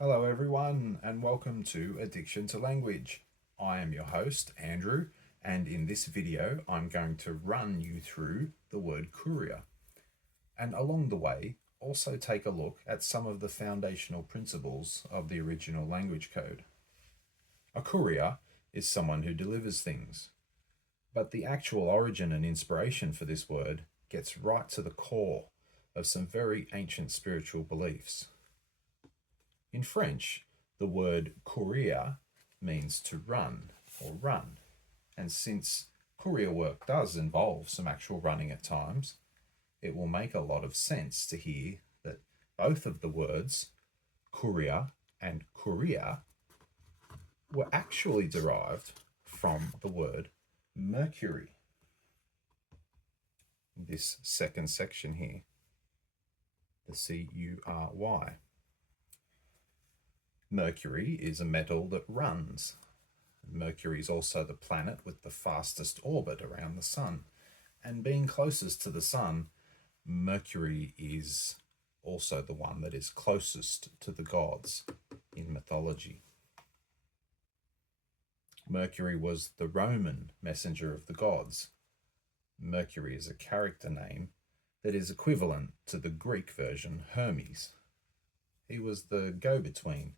Hello, everyone, and welcome to Addiction to Language. I am your host, Andrew, and in this video, I'm going to run you through the word courier. And along the way, also take a look at some of the foundational principles of the original language code. A courier is someone who delivers things, but the actual origin and inspiration for this word gets right to the core of some very ancient spiritual beliefs. In French, the word courier means to run or run, and since courier work does involve some actual running at times, it will make a lot of sense to hear that both of the words courier and courier were actually derived from the word mercury. This second section here, the C-U-R-Y. Mercury is a metal that runs. Mercury is also the planet with the fastest orbit around the Sun. And being closest to the Sun, Mercury is also the one that is closest to the gods in mythology. Mercury was the Roman messenger of the gods. Mercury is a character name that is equivalent to the Greek version Hermes. He was the go-between,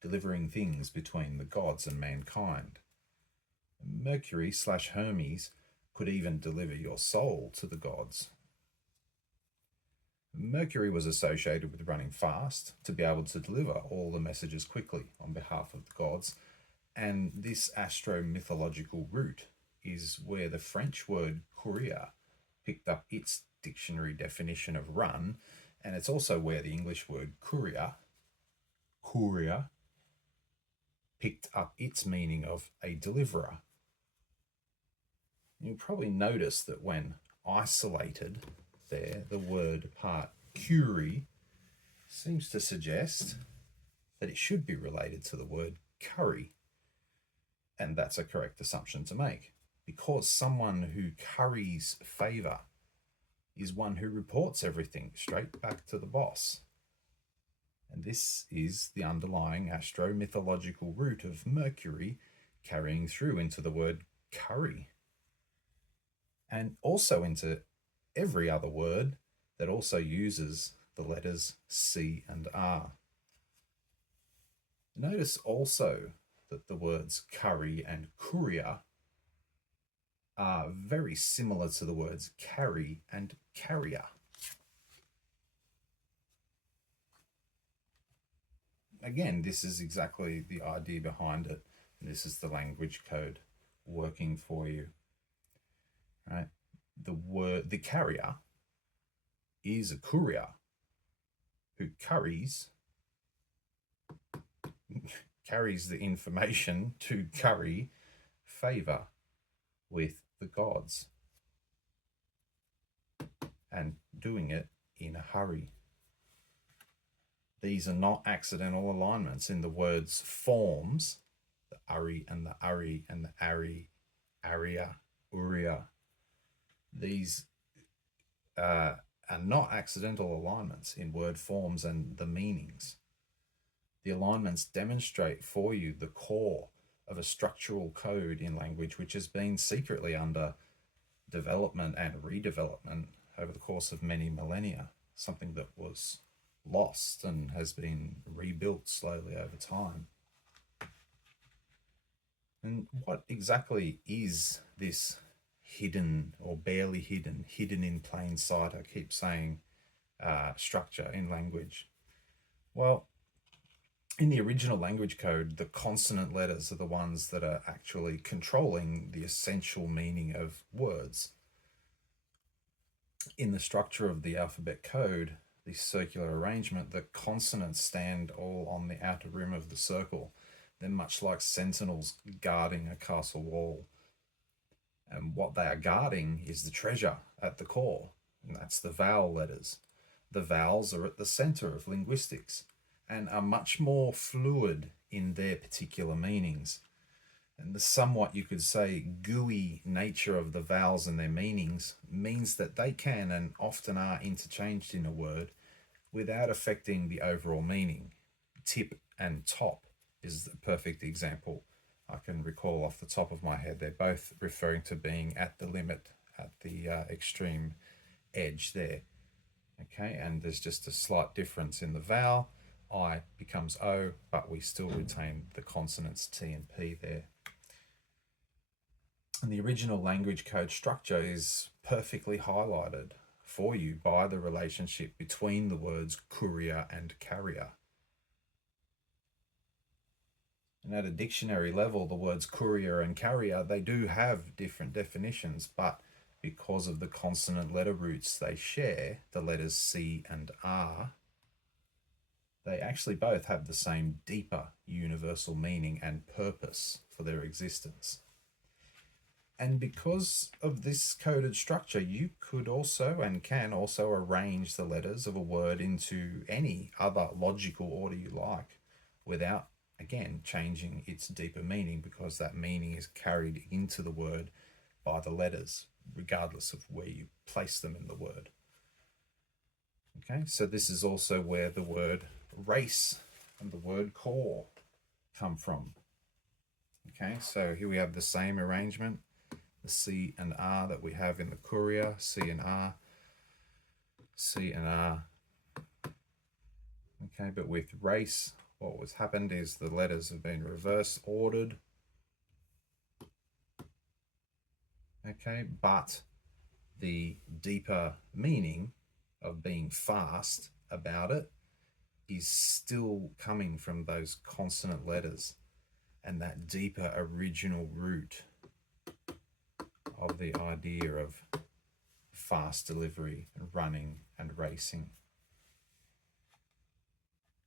delivering things between the gods and mankind. Mercury/Hermes could even deliver your soul to the gods. Mercury was associated with running fast to be able to deliver all the messages quickly on behalf of the gods, and this astro-mythological root is where the French word courier picked up its dictionary definition of run, and it's also where the English word courier picked up its meaning of a deliverer. You'll probably notice that when isolated there, the word part curie seems to suggest that it should be related to the word curry. And that's a correct assumption to make, because someone who curries favor is one who reports everything straight back to the boss. And this is the underlying astro-mythological root of Mercury carrying through into the word curry, and also into every other word that also uses the letters C and R. Notice also that the words curry and courier are very similar to the words carry and carrier. Again, this is exactly the idea behind it. And this is the language code working for you. Right? The carrier is a courier who carries the information to curry favor with the gods, and doing it in a hurry. These are not accidental alignments in the words forms, the uri and the uri and the ari, aria, uria. These are not accidental alignments in word forms and the meanings. The alignments demonstrate for you the core of a structural code in language which has been secretly under development and redevelopment over the course of many millennia, something that was lost and has been rebuilt slowly over time. And what exactly is this hidden or barely hidden in plain sight, I keep saying, structure in language? Well, in the original language code, the consonant letters are the ones that are actually controlling the essential meaning of words. In the structure of the alphabet code, the circular arrangement, the consonants stand all on the outer rim of the circle. They're much like sentinels guarding a castle wall. And what they are guarding is the treasure at the core, and that's the vowel letters. The vowels are at the center of linguistics and are much more fluid in their particular meanings. And the somewhat, you could say, gooey nature of the vowels and their meanings means that they can and often are interchanged in a word without affecting the overall meaning. tip and top is the perfect example I can recall off the top of my head. They're both referring to being at the limit, at the extreme edge there. Okay, and there's just a slight difference in the vowel. I becomes O, but we still retain the consonants T and P there. And the original language code structure is perfectly highlighted for you by the relationship between the words courier and carrier. And at a dictionary level, the words courier and carrier, they do have different definitions, but because of the consonant letter roots they share, the letters C and R, they actually both have the same deeper universal meaning and purpose for their existence. And because of this coded structure, you could also and can also arrange the letters of a word into any other logical order you like without, again, changing its deeper meaning, because that meaning is carried into the word by the letters, regardless of where you place them in the word. Okay, so this is also where the word race and the word core come from. Okay, so here we have the same arrangement, the C and R that we have in the Courier, C and R, C and R. Okay, but with race, what was happened is the letters have been reverse ordered. Okay, but the deeper meaning of being fast about it is still coming from those consonant letters and that deeper original root of the idea of fast delivery and running and racing.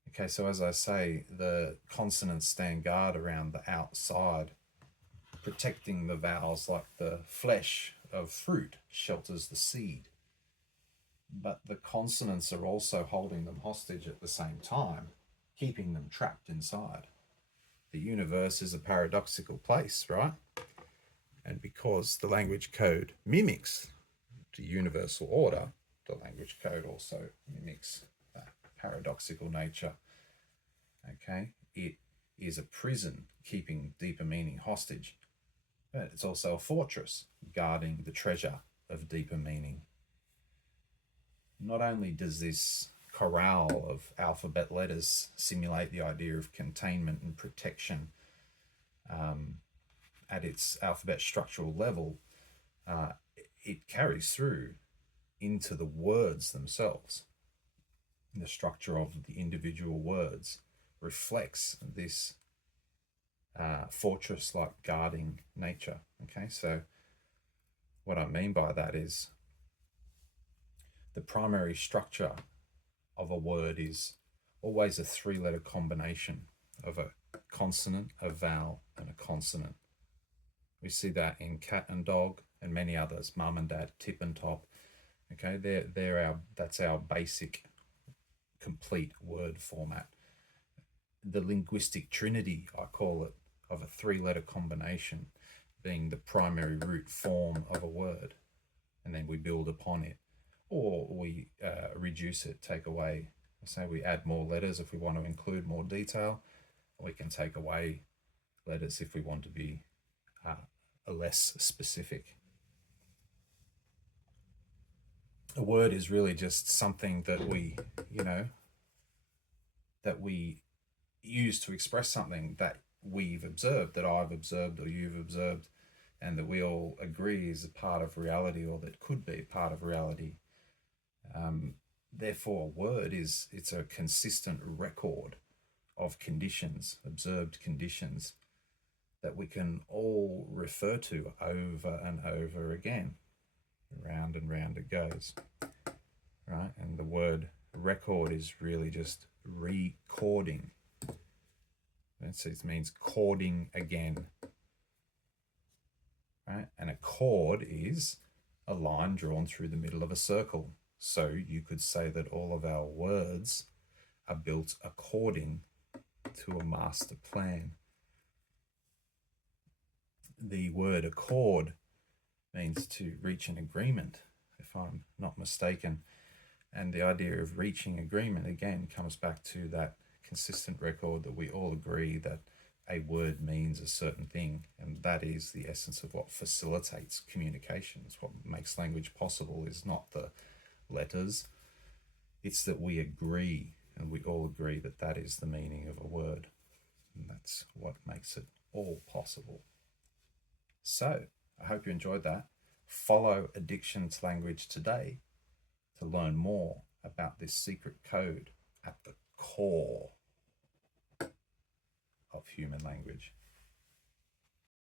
Okay, so as I say, the consonants stand guard around the outside, protecting the vowels like the flesh of fruit shelters the seed. But the consonants are also holding them hostage at the same time, keeping them trapped inside. The universe is a paradoxical place, right? And because the language code mimics the universal order, the language code also mimics that paradoxical nature. Okay, it is a prison keeping deeper meaning hostage, but it's also a fortress guarding the treasure of deeper meaning. Not only does this corral of alphabet letters simulate the idea of containment and protection at its alphabet structural level, it carries through into the words themselves. The structure of the individual words reflects this fortress-like guarding nature. Okay, so what I mean by that is the primary structure of a word is always a three-letter combination of a consonant, a vowel, and a consonant. We see that in cat and dog and many others, mum and dad, tip and top. Okay, that's our basic complete word format. The linguistic trinity, I call it, of a three-letter combination being the primary root form of a word, and then we build upon it, or we reduce it, take away. Say we add more letters if we want to include more detail, or we can take away letters if we want to be less specific. A word is really just something that we use to express something that we've observed, that I've observed or you've observed, and that we all agree is a part of reality, or that could be part of reality. Therefore, a word it's a consistent record of conditions, observed conditions, that we can all refer to over and over again. Round and round it goes, right? And the word record is really just recording. It means chording again, right? And a chord is a line drawn through the middle of a circle. So you could say that all of our words are built according to a master plan. The word accord means to reach an agreement, if I'm not mistaken. And the idea of reaching agreement, again, comes back to that consistent record that we all agree that a word means a certain thing, and that is the essence of what facilitates communications. What makes language possible is not the letters, it's that we agree, and we all agree that that is the meaning of a word, and that's what makes it all possible. So I hope you enjoyed that. Follow Addiction to Language today to learn more about this secret code at the core of human language.